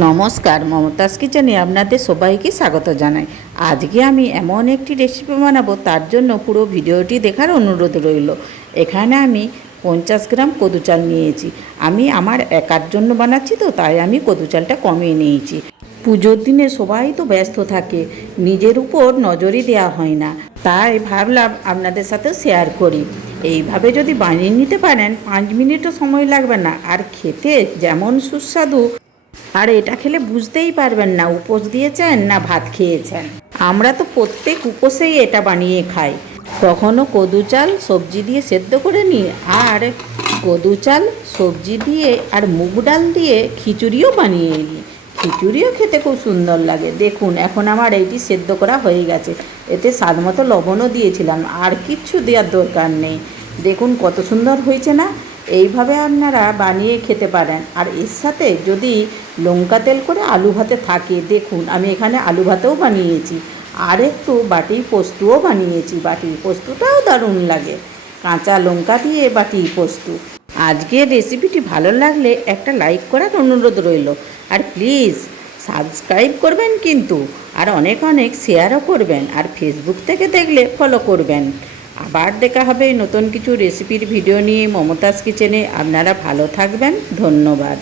নমস্কার, মমতাজ কিচেনে আপনাদের সবাইকে স্বাগত জানাই। আজকে আমি এমন একটি রেসিপি বানাবো, তার জন্য পুরো ভিডিওটি দেখার অনুরোধ রইল। এখানে আমি 50 গ্রাম কদু চাল নিয়েছি। আমি আমার একার জন্য বানাচ্ছি, তো তাই আমি কদু চালটা কমিয়ে নিয়েছি। পুজোর দিনে সবাই তো ব্যস্ত থাকে, নিজের উপর নজরই দেওয়া হয় না, তাই ভাবলাম আপনাদের সাথে শেয়ার করি। এইভাবে যদি বানিয়ে নিতে পারেন, 5 মিনিটও সময় লাগবে না, আর খেতে যেমন সুস্বাদু। আর এটা খেলে বুঝতেই পারবেন না উপোস দিয়েছেন না ভাত খেয়েছেন। আমরা তো প্রত্যেক উপোসেই এটা বানিয়ে খাই। কখনো কদু চাল সবজি দিয়ে সেদ্ধ করে নিই, আর কদু চাল সবজি দিয়ে আর মুগ ডাল দিয়ে খিচুড়িও বানিয়ে নিই। খিচুড়িও খেতে খুব সুন্দর লাগে। দেখুন, এখন আমার এইটি সেদ্ধ করা হয়ে গেছে। এতে স্বাদ মতো লবণও দিয়েছিলাম, আর কিচ্ছু দেওয়ার দরকার নেই। দেখুন কত সুন্দর হয়েছে না। এইভাবে আপনারা বানিয়ে খেতে পারেন। আর এর সাথে যদি লঙ্কা তেল করে আলু ভাতে থাকে, দেখুন আমি এখানে আলু ভাতেও বানিয়েছি, আর একটু বাটির পোস্তও বানিয়েছি। বাটির পোস্তটাও দারুণ লাগে, কাঁচা লঙ্কা দিয়ে বাটির পোস্ত। আজকের রেসিপিটি ভালো লাগলে একটা লাইক করার অনুরোধ রইল, আর প্লিজ সাবস্ক্রাইব করবেন কিন্তু, আর অনেক অনেক শেয়ারও করবেন, আর ফেসবুক থেকে দেখলে ফলো করবেন। আবার দেখা হবে নতুন কিছু রেসিপির ভিডিও নিয়ে মমতাজ কিচেনে। আপনারা ভালো থাকবেন, ধন্যবাদ।